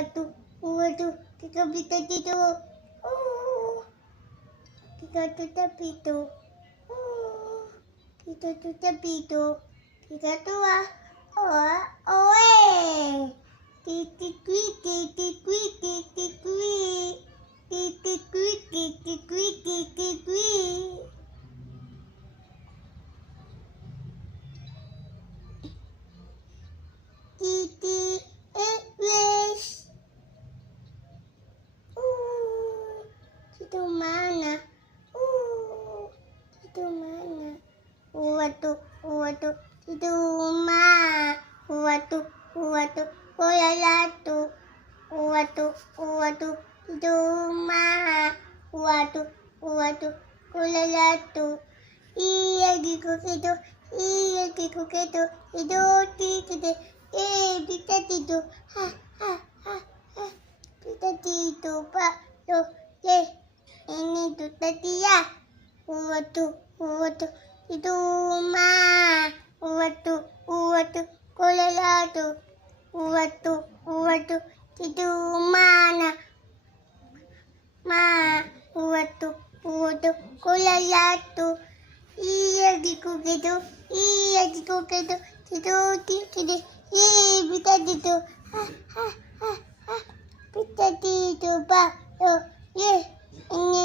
Waduh, kita bisa tidur. Kita tutup pintu. Kita tutup pintu. Kita keluar. Titik-kui, titik-kui, titik-kui. Titik-kui, titik-kui, titik-kui. Titik, wes. Itu mana? Itu mana? Waduh, itu mana? Waduh, kolalatu. Waduh, itu mana? Waduh, kolalatu. Iya di kukitu, tidur. Bisa tidur. Bisa tidur, Pak. Loh, ini tuh tadi ya. Waduh, itu mah. Waduh, kolalatu. Waduh, itu mana? Waduh, kolalatu. Iya di kukitu, tidur. Bisa tidur. Bisa tidur, Pak. Loh, ini